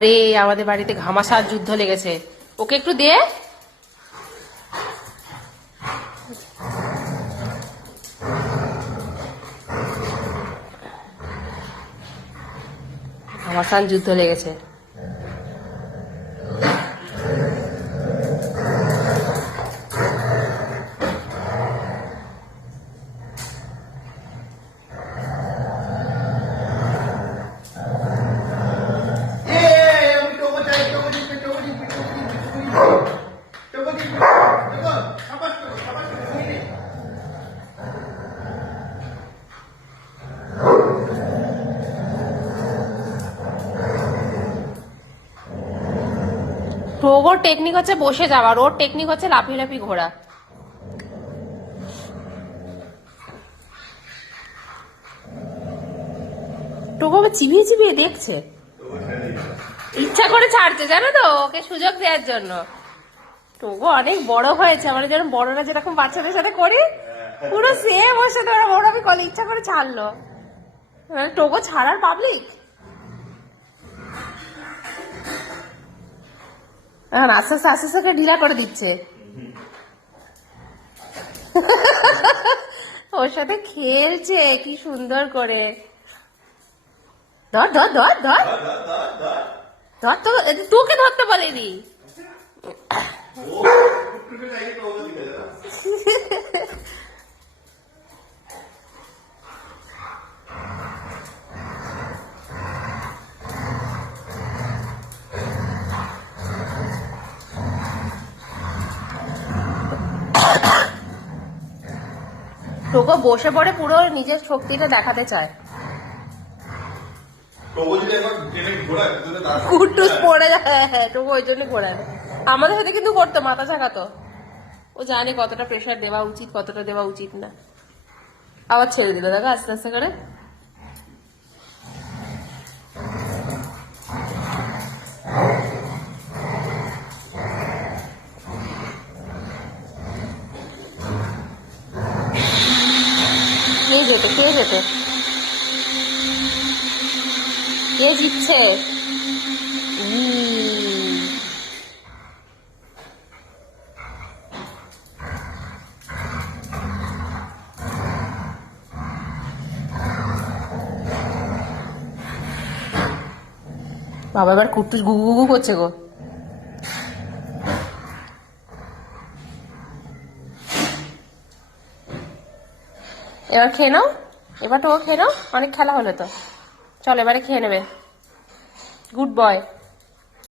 রে আমাদের বাড়িতে ঘামাশার যুদ্ধ লেগেছে। ওকে একটু দে। ঘামাশান যুদ্ধ লেগেছে। টোগোর টেকনিক হচ্ছে বসে যাওয়া ওর টেকনিক হচ্ছে লাফি লাফি ঘোরা। আবার চিবিয়ে চিবিয়ে দেখছে। ইচ্ছা করে ছাড়ছে, জানো তো, ওকে সুযোগ দেওয়ার জন্য। টোগো অনেক বড় হয়েছে, আমরা যেরকম বড়রা যেরকম বাচ্চাদের সাথে করি, পুরো সেম ওর সাথে ওরা আমি কলে ইচ্ছা করে ছাড়লো। এবার টোগো ছাড়ার পাবলিক এখন আস্তে আস্তে আস্তে আস্তে ঢিলা করে দিচ্ছে ওর সাথে খেলছে কি সুন্দর করে ধর ধর ধর ধর ধর তো তোকে ধরতে বলেনি তোকে বসে পড়ে পুরো নিজের শক্তিটা দেখাতে চায়। কুটুস পড়ে যায় হ্যাঁ হ্যাঁ তোকে ওই জন্য ঘোরায়। আমাদের সাথে কিন্তু করতো মাথা ঝাঁকাতো ও জানে কতটা প্রেশার দেওয়া উচিত কতটা দেওয়া উচিত না। আবার ছেড়ে দিল দেখো আস্তে আস্তে করে। যেত কে যেত? কে জিতছে? বাবা এবার কুট্টুস গুগু গুগু করছে গো। এবার খেয়ে নাও। এবার তো ও খেয়ে নাও। অনেক খেলা হলো তো। চল, এবারে খেয়ে নেবে। Good boy